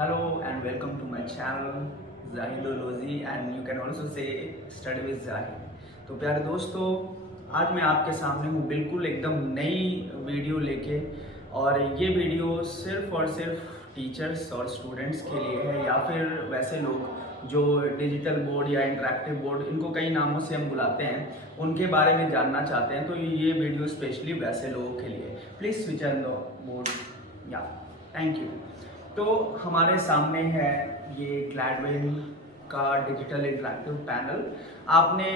Hello and welcome to my channel Zahidology and you can also say Study with Zahid। तो प्यारे दोस्तों, आज मैं आपके सामने हूँ बिल्कुल एकदम नई वीडियो लेके। और ये वीडियो सिर्फ और सिर्फ टीचर्स और स्टूडेंट्स के लिए है, या फिर वैसे लोग जो डिजिटल बोर्ड या इंटरेक्टिव बोर्ड, इनको कई नामों से हम बुलाते हैं, उनके बारे में जानना चाहते हैं। तो ये वीडियो स्पेशली वैसे लोगों के लिए। Please switch on the board. या थैंक यू। तो हमारे सामने है ये ग्लैडवेल का डिजिटल इंटरेक्टिव पैनल। आपने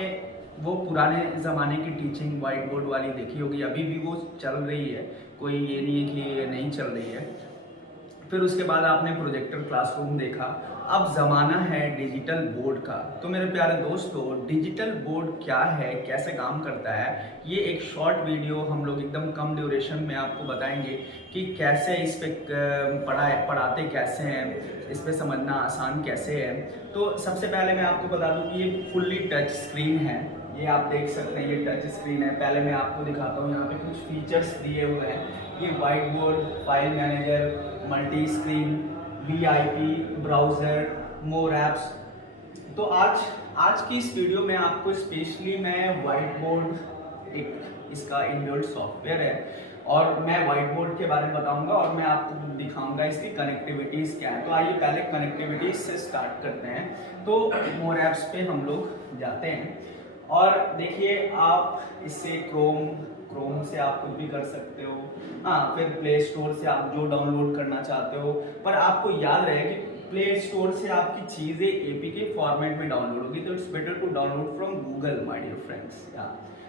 वो पुराने ज़माने की टीचिंग वाइट बोर्ड वाली देखी होगी, अभी भी वो चल रही है, कोई ये नहीं है कि ये नहीं चल रही है। फिर उसके बाद आपने प्रोजेक्टर क्लासरूम देखा, अब ज़माना है डिजिटल बोर्ड का। तो मेरे प्यारे दोस्तों, डिजिटल बोर्ड क्या है, कैसे काम करता है, ये एक शॉर्ट वीडियो हम लोग एकदम कम ड्यूरेशन में आपको बताएंगे कि कैसे इस पर पढ़ाते कैसे हैं, इस पर समझना आसान कैसे है। तो सबसे पहले मैं आपको बता दूं कि ये फुल्ली टच स्क्रीन है। ये आप देख सकते हैं, ये टच स्क्रीन है। पहले मैं आपको दिखाता हूँ, यहाँ पे कुछ फीचर्स दिए हुए हैं। ये whiteboard, file manager, multi screen, VIP, browser, more apps. तो आज की इस वीडियो में आपको स्पेशली मैं वाइट बोर्ड, एक इसका इनबिल्ट सॉफ्टवेयर है, और मैं वाइट बोर्ड के बारे में बताऊंगा और मैं आपको दिखाऊंगा इसकी कनेक्टिविटीज़ क्या है। तो आइए पहले कनेक्टिविटीज से स्टार्ट करते हैं। तो मोर ऐप्स पे हम लोग जाते हैं और देखिए, आप इससे क्रोम से आप कुछ भी कर सकते हो। हाँ, फिर प्ले स्टोर से आप जो डाउनलोड करना चाहते हो, पर आपको याद रहे कि प्ले स्टोर से आपकी चीज़ें APK फॉर्मेट में डाउनलोड होगी, तो it's better to download from Google my dear friends.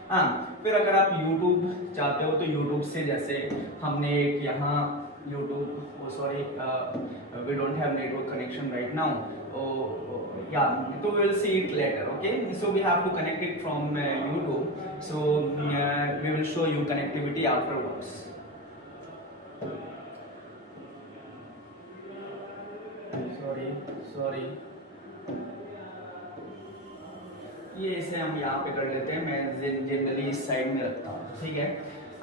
हाँ, फिर अगर आप यूट्यूब चाहते हो तो यूट्यूब से, जैसे हमने एक यहाँ YouTube, sorry we don't have network connection right now, so we'll see it later, okay? So we have to connect it from YouTube, so we will show you connectivity afterwards. sorry ये इसे हम यहाँ पे कर लेते हैं, मैं generally इस साइड में रखता हूँ, ठीक है।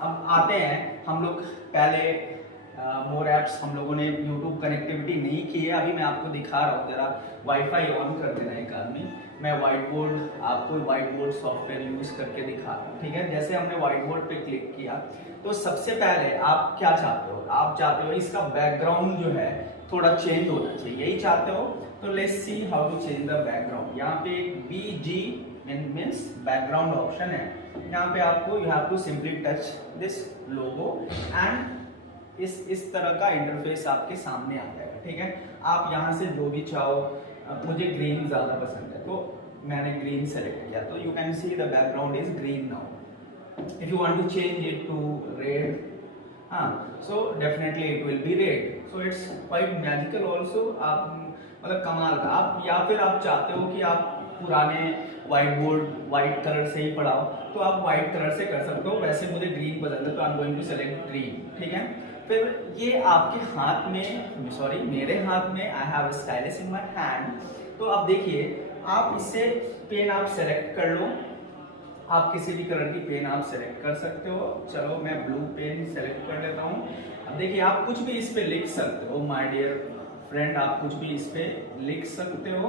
अब आते हैं हम लोग, पहले मोर ऐप्स हम लोगों ने यूट्यूब कनेक्टिविटी नहीं की है, अभी मैं आपको दिखा रहा हूँ। जरा वाईफाई ऑन कर देना एक आदमी, मैं वाइट बोर्ड, आपको वाइट बोर्ड सॉफ्टवेयर यूज करके दिखा रहा हूँ, ठीक है। जैसे हमने वाइट बोर्ड पे क्लिक किया, तो सबसे पहले आप क्या चाहते हो? आप चाहते हो इसका बैकग्राउंड जो है थोड़ा चेंज होना चाहिए, यही चाहते हो। तो let's see how to change the background. यहाँ पे BG मीन्स बैकग्राउंड ऑप्शन है। यहाँ पे आपको you have to simply touch this logo and इस तरह का इंटरफेस आपके सामने आ जाएगा, ठीक है। आप यहाँ से जो भी चाहो, मुझे ग्रीन ज़्यादा पसंद है तो मैंने ग्रीन सेलेक्ट किया, तो you can see the background is green now. If you want to change it to red, so definitely it will be red. So it's quite magical also. आप मतलब कमाल का। आप या फिर आप चाहते हो कि आप पुराने वाइट बोर्ड वाइट कलर से ही पढ़ाओ, तो आप वाइट कलर से कर सकते हो। वैसे मुझे ग्रीन पसंद है तो I am going to select green, ठीक है। फिर ये आपके हाथ में, सॉरी मेरे हाथ में, I have a stylus in my hand. तो अब देखिए, आप इससे पेन आप सेलेक्ट कर लो, आप किसी भी कलर की पेन आप सेलेक्ट कर सकते हो। चलो मैं ब्लू पेन सेलेक्ट कर लेता हूँ। अब देखिए, आप कुछ भी इस पे लिख सकते हो माय डियर फ्रेंड, आप कुछ भी इस पे लिख सकते हो।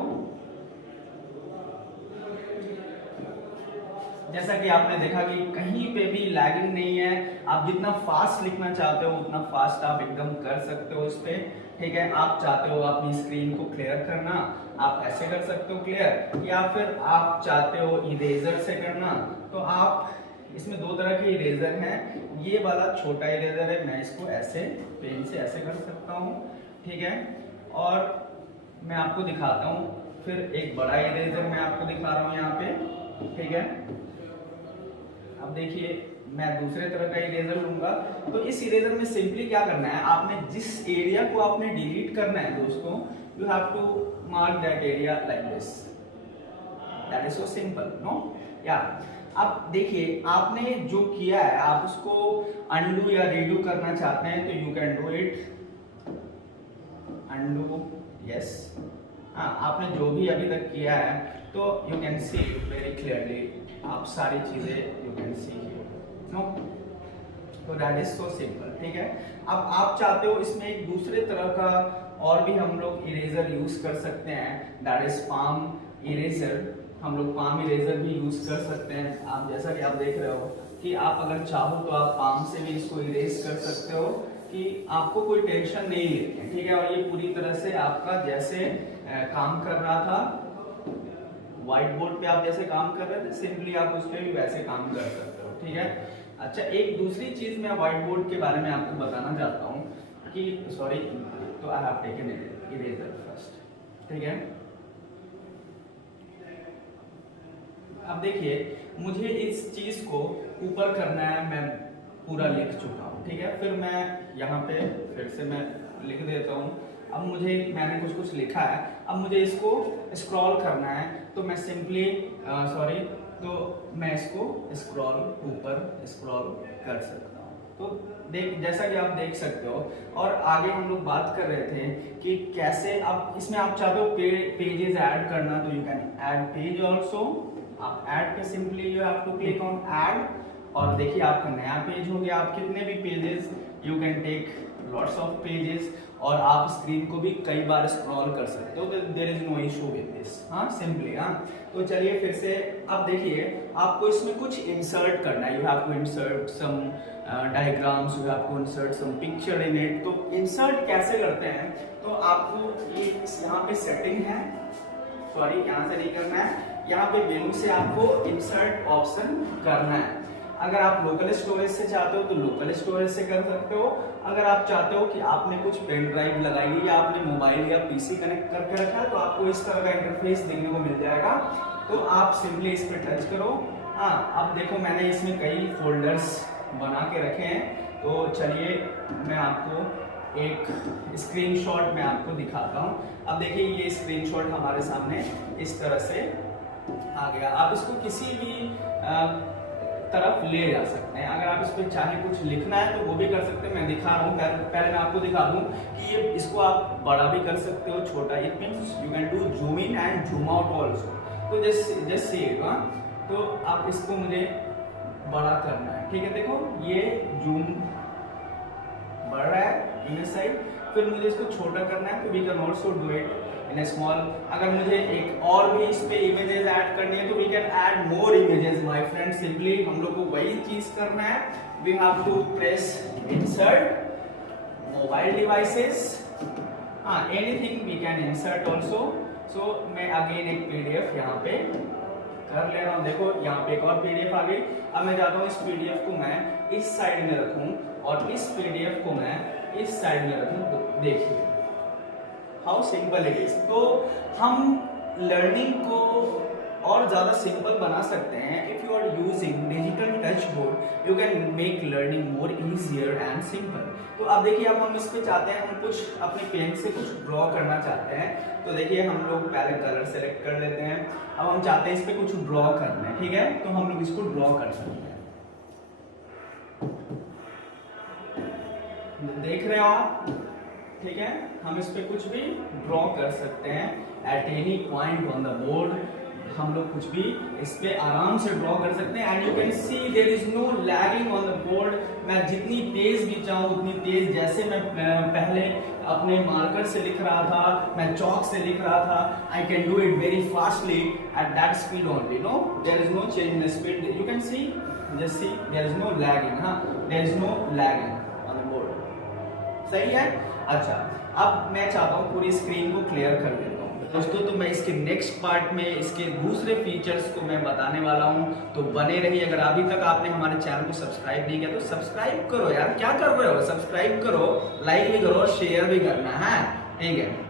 जैसा कि आपने देखा कि कहीं पे भी लैगिंग नहीं है। आप जितना फास्ट लिखना चाहते हो उतना फास्ट आप एकदम कर सकते हो इस पे, ठीक है। आप चाहते हो अपनी स्क्रीन को क्लियर करना, आप ऐसे कर सकते हो क्लियर, या फिर आप चाहते हो इरेजर से करना, तो आप इसमें दो तरह के इरेजर हैं। ये वाला छोटा इरेजर है, मैं इसको ऐसे पेन से ऐसे कर सकता हूँ, ठीक है। और मैं आपको दिखाता हूँ, फिर एक बड़ा इरेजर मैं आपको दिखा रहा हूँ यहाँ पे, ठीक है। अब देखिए, मैं दूसरे तरह का इरेजर लूंगा। तो इस इरेजर में सिंपली क्या करना है, आपने जिस एरिया को आपने डिलीट करना है दोस्तों, you have to mark that area like this. That is so simple, no? या अब देखिए, आपने जो किया है, आप उसको अनडू या रीडू करना चाहते हैं तो you can do it. Undo, yes. आपने जो भी अभी तक किया है, तो you can C very clearly, आप सारी चीजें यू कैन सी, नो? तो दैट इज सो सिंपल, ठीक है। अब आप चाहते हो इसमें एक दूसरे तरह का और भी हम लोग इरेजर यूज कर सकते हैं, दैट इज पाम इरेजर। हम लोग पाम इरेजर भी यूज कर सकते हैं। आप जैसा कि आप देख रहे हो कि आप अगर चाहो तो आप पाम से भी इसको इरेज कर सकते हो, कि आपको कोई टेंशन नहीं लेनी है, ठीक है। और ये पूरी तरह से आपका जैसे काम कर रहा था व्हाइट बोर्ड पे, आप जैसे काम कर रहे थे सिंपली आप उस पर भी वैसे काम कर सकते हो, ठीक है। अच्छा, एक दूसरी चीज मैं व्हाइट बोर्ड के बारे में आपको बताना चाहता हूँ कि सॉरी, तो I have taken eraser first, ठीक है। अब देखिए, मुझे इस चीज को ऊपर करना है, मैं पूरा लिख चुका हूँ, ठीक है। फिर मैं यहाँ पे फिर से मैं लिख देता हूँ। अब मैंने कुछ लिखा है, अब मुझे इसको स्क्रॉल करना है, तो मैं सिंपली तो मैं इसको ऊपर स्क्रॉल कर सकता हूँ। तो जैसा कि आप देख सकते हो। और आगे हम लोग बात कर रहे थे कि कैसे आप इसमें आप चाहते हो पेजेस ऐड करना, तो you can add page also. आप ऐड पे simply you have to click on add, और देखिए आपका नया पेज हो गया। आप कितने भी pages, you can take lots of pages, और आप स्क्रीन को भी कई बार स्क्रॉल कर सकते हो, there is no issue with this, हाँ सिंपली। हाँ, तो चलिए फिर से अब देखिए, आपको इसमें कुछ इंसर्ट करना है। You have to insert some diagrams, you have to insert some picture in it. तो इंसर्ट कैसे करते हैं, तो आपको ये यहाँ पे सेटिंग है, सॉरी यहाँ से नहीं करना है, यहाँ पे मेनू से आपको इंसर्ट ऑप्शन करना है। अगर आप लोकल स्टोरेज से चाहते हो तो लोकल स्टोरेज से कर सकते हो। अगर आप चाहते हो कि आपने कुछ पेन ड्राइव लगाई है या आपने मोबाइल या पीसी कनेक्ट करके रखा है, तो आपको इस तरह का इंटरफेस देखने को मिल जाएगा। तो आप सिंपली इस पर टच करो। हाँ, अब देखो मैंने इसमें कई फोल्डर्स बना के रखे हैं, तो चलिए मैं आपको एक स्क्रीनशॉट मैं आपको दिखाता हूँ। अब देखिए, ये स्क्रीनशॉट हमारे सामने इस तरह से आ गया। आप इसको किसी भी तरफ ले जा सकते हैं। अगर आप इस पे चाहे कुछ लिखना है तो वो भी कर सकते हैं। मैं दिखा रहा हूँ, पहले मैं आपको दिखा दूँ कि ये इसको आप बड़ा भी कर सकते हो, छोटा। It means you can do zoom in and zoom out also. तो जस्ट सी इट। तो आप इसको मुझे बड़ा करना है, ठीक है। देखो ये जूम बढ़ रहा है इन साइड, फिर मुझे इसको छोटा करना है, तो we can also do it in small. अगर मुझे एक और भी इस पे इमेजेस ऐड करनी है तो we can add more images my friend. Simply हम लोग को वही चीज करना है, we have to press insert mobile devices, हाँ anything we can insert also. So मैं अगेन एक पीडीएफ यहाँ पे कर ले रहा हूँ। देखो यहाँ पे एक और पीडीएफ आ गई। अब मैं चाहता हूँ इस पीडीएफ को मैं इस साइड में रखूँ और इस पीडीएफ को मैं इस साइड में रखूँ। तो देखिए हाउ सिंपल इट इज। तो हम लर्निंग को और ज्यादा सिंपल बना सकते हैं। If you are using digital touch board, you can make learning more easier and simple. तो अब देखिए, अब हम इस पे चाहते हैं, हम कुछ अपने पेन से कुछ ड्रॉ करना चाहते हैं। तो देखिए, हम लोग पहले कलर सेलेक्ट कर लेते हैं। अब हम चाहते हैं इस पे कुछ ड्रॉ करना है, ठीक है। तो हम लोग इसको ड्रॉ कर सकते हैं। देख रहे हो आप, ठीक है। हम इस पे कुछ भी ड्रॉ कर सकते हैं at any point on the board. हम लोग कुछ भी इस पे आराम से ड्रॉ कर सकते हैं। And you can see there is no lagging on the board. मैं जितनी तेज भी चाहूँ उतनी तेज, जैसे मैं पहले अपने मार्कर से लिख रहा था, मैं चौक से लिख रहा था, I can do it very fastly at that speed only. No, there is no change in speed. You can see, just see, there is no lagging. हाँ, there is no lagging on the board. सही है। अच्छा, अब मैं चाहता हूँ पूरी screen को क्लियर कर देता हूँ दोस्तों। तो मैं इसके नेक्स्ट पार्ट में इसके दूसरे फीचर्स को मैं बताने वाला हूँ, तो बने रहिए। अगर अभी तक आपने हमारे चैनल को सब्सक्राइब नहीं किया तो सब्सक्राइब करो यार, क्या कर रहे हो, सब्सक्राइब करो, लाइक भी करो, शेयर भी करना है, ठीक है।